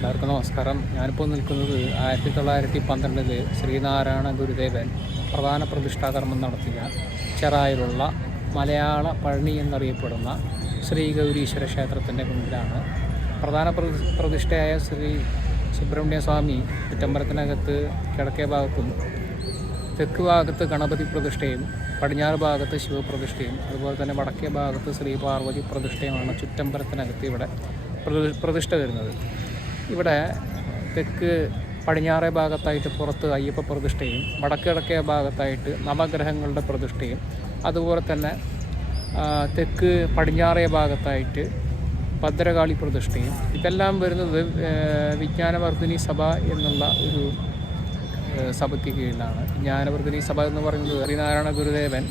എല്ലാവർക്കും നമസ്കാരം. ഞാനിപ്പോൾ നിൽക്കുന്നത് 1912 ശ്രീനാരായണ ഗുരുദേവൻ പ്രധാന പ്രതിഷ്ഠാകർമ്മം നടത്തിയ ചെറായിലുള്ള മലയാള പഴനി എന്നറിയപ്പെടുന്ന ശ്രീ ഗൗരീശ്വര ക്ഷേത്രത്തിൻ്റെ മുന്നിലാണ്. പ്രധാന പ്രതിഷ്ഠയായ ശ്രീ സുബ്രഹ്മണ്യ സ്വാമി ചുറ്റമ്പലത്തിനകത്ത് കിഴക്കേ ഭാഗത്തും തെക്ക് ഭാഗത്ത് ഗണപതി പ്രതിഷ്ഠയും പടിഞ്ഞാറ് ഭാഗത്ത് ശിവപ്രതിഷ്ഠയും അതുപോലെ തന്നെ വടക്കേ ഭാഗത്ത് ശ്രീ പാർവതി പ്രതിഷ്ഠയുമാണ് ചുറ്റമ്പലത്തിനകത്ത് ഇവിടെ പ്രതിഷ്ഠ വരുന്നത്. ഇവിടെ തെക്ക് പടിഞ്ഞാറേ ഭാഗത്തായിട്ട് പുറത്ത് അയ്യപ്പ പ്രതിഷ്ഠയും വടക്കിഴക്കേ ഭാഗത്തായിട്ട് നവഗ്രഹങ്ങളുടെ പ്രതിഷ്ഠയും അതുപോലെ തന്നെ തെക്ക് പടിഞ്ഞാറേ ഭാഗത്തായിട്ട് ഭദ്രകാളി പ്രതിഷ്ഠയും ഇതെല്ലാം വരുന്നത് വിജ്ഞാനവർദ്ധിനി സഭ എന്നുള്ള ഒരു സഭയ്ക്ക് കീഴിലാണ്. വിജ്ഞാനവർദ്ധിനി സഭ എന്ന് പറയുന്നത് ശ്രീനാരായണ ഗുരുദേവൻ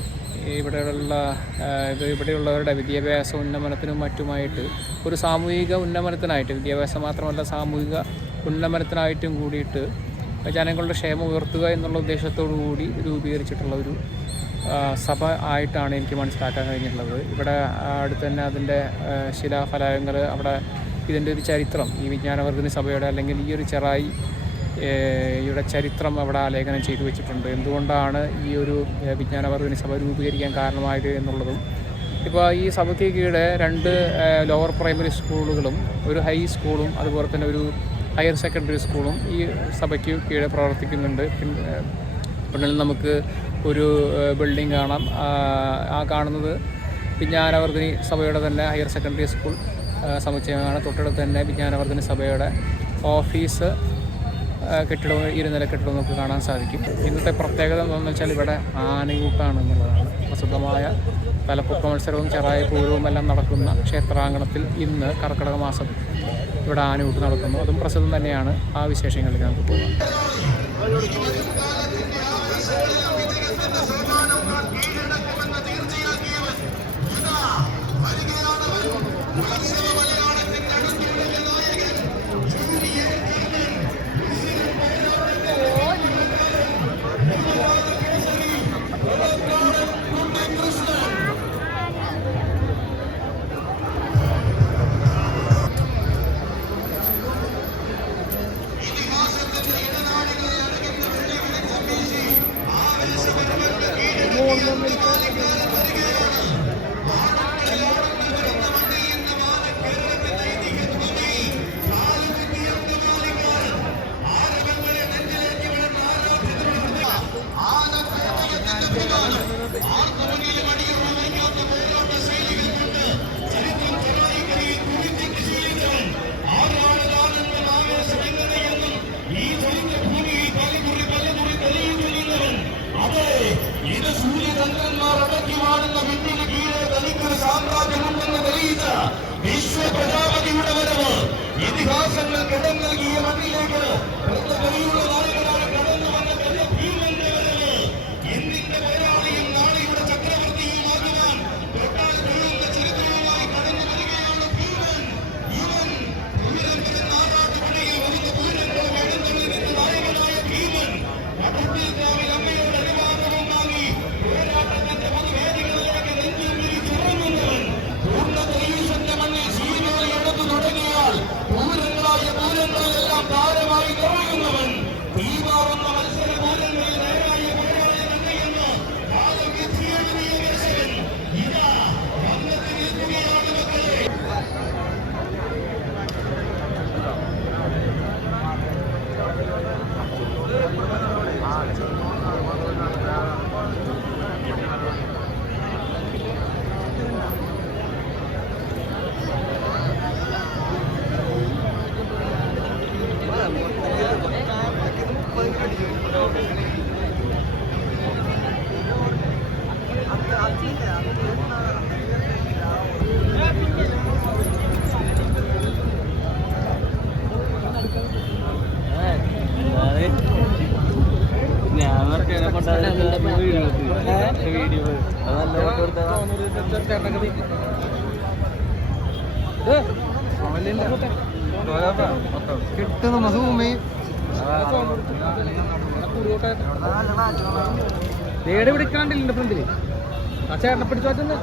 ഇവിടെയുള്ളവരുടെ വിദ്യാഭ്യാസ ഉന്നമനത്തിനും മറ്റുമായിട്ട് ഒരു സാമൂഹിക ഉന്നമനത്തിനായിട്ട്, വിദ്യാഭ്യാസം മാത്രമല്ല സാമൂഹിക ഉന്നമനത്തിനായിട്ടും കൂടിയിട്ട് ജനങ്ങളുടെ ക്ഷേമം ഉയർത്തുക എന്നുള്ള ഉദ്ദേശത്തോടു കൂടി രൂപീകരിച്ചിട്ടുള്ള ഒരു സഭ ആയിട്ടാണ് എനിക്ക് മനസ്സിലാക്കാൻ കഴിഞ്ഞിട്ടുള്ളത്. ഇവിടെ അടുത്ത് തന്നെ അതിൻ്റെ ശിലാഫലകങ്ങൾ, അവിടെ ഇതിൻ്റെ ഒരു ചരിത്രം, ഈ വിജ്ഞാനവർദ്ധിനി സഭയുടെ അല്ലെങ്കിൽ ഈ ഒരു ചെറായി ഇവിടെ ചരിത്രം അവിടെ ആലേഖനം ചെയ്തു വെച്ചിട്ടുണ്ട്. എന്തുകൊണ്ടാണ് ഈ ഒരു വിജ്ഞാനവർദ്ധിനി സഭ രൂപീകരിക്കാൻ കാരണമായത് എന്നുള്ളതും, ഇപ്പോൾ ഈ സഭയ്ക്ക് കീഴെ 2 ലോവർ പ്രൈമറി സ്കൂളുകളും ഒരു ഹൈ സ്കൂളും അതുപോലെ തന്നെ ഒരു ഹയർ സെക്കൻഡറി സ്കൂളും ഈ സഭയ്ക്ക് കീഴെ പ്രവർത്തിക്കുന്നുണ്ട്. പിന്നെ നമുക്ക് ഒരു ബിൽഡിംഗ് കാണാം. ആ കാണുന്നത് വിജ്ഞാനവർദ്ധിനി സഭയുടെ തന്നെ ഹയർ സെക്കൻഡറി സ്കൂൾ സമുച്ചയമാണ്. തൊട്ടടുത്ത് തന്നെ വിജ്ഞാനവർദ്ധിനി സഭയുടെ ഓഫീസ് കെട്ടിടവും 2 നില കെട്ടിടവും നമുക്ക് കാണാൻ സാധിക്കും. ഇന്നത്തെ പ്രത്യേകത എന്താണെന്ന് വെച്ചാൽ ഇവിടെ ആനയൂട്ടാണ് എന്നുള്ളതാണ്. പ്രസിദ്ധമായ തലപ്പൊക്ക മത്സരവും ചെറായ പൂരവും എല്ലാം നടക്കുന്ന ക്ഷേത്രാങ്കണത്തിൽ ഇന്ന് കർക്കിടക മാസം ഇവിടെ ആനയൂട്ട് നടക്കുന്നു. അതും പ്രസിദ്ധം തന്നെയാണ്. ആ വിശേഷങ്ങളിലേക്ക് നമുക്ക് പോകാം. വിശ്വപ്രജാപതിയുടെ വരവ് ഇതിഹാസങ്ങൾ കടം നൽകിയ മണ്ണിലേക്ക് നായകനായി കടന്നു വന്ന ഭീമന്റെ വരവ് ഇന്നിന്റെ പോരാളിയും നാളെയുടെ ചക്രവർത്തിയുമാകുവാൻ ചരിത്രവുമായി കടന്നു വരികയാണ് ഭീമൻ. ഇവൻ പൂരം ആറാട്ടുപണിയിൽ വരുന്ന പൂരങ്ങളും എഴുന്നള്ളിൽ നിന്ന് നായകനായ ഭീമൻ അടൂട്ടിൽക്കാവിൽ അമ്മയുടെ അനുവാദവും വാങ്ങി പോരാട്ടത്തിന്റെ പൊതുവേദികളിലേക്ക് നെഞ്ചും വിരിച്ചുറങ്ങുന്നവൻ. പൂർണ്ണ മണ്ണിൽ ശീലമായി എടുത്തു തുടങ്ങിയാൽ പൂരങ്ങളെല്ലാം താരമായി നിറയുന്നവൻ. തീമാറുന്ന മത്സര പൂരങ്ങളിൽ നേരായ പോരാളി തന്നെയെന്ന് കാലം വിധിയെഴുതിയ കേശവൻ ഇതാ രംഗത്ത് നിൽക്കുകയാണ് മക്കളെ. കിട്ടുന്ന മധുഭൂമി നേടെ പിടിക്കാണ്ടില്ല ഫ്രണ്ടില് ആ ചേട്ടനെ പിടിച്ചു പറ്റുന്ന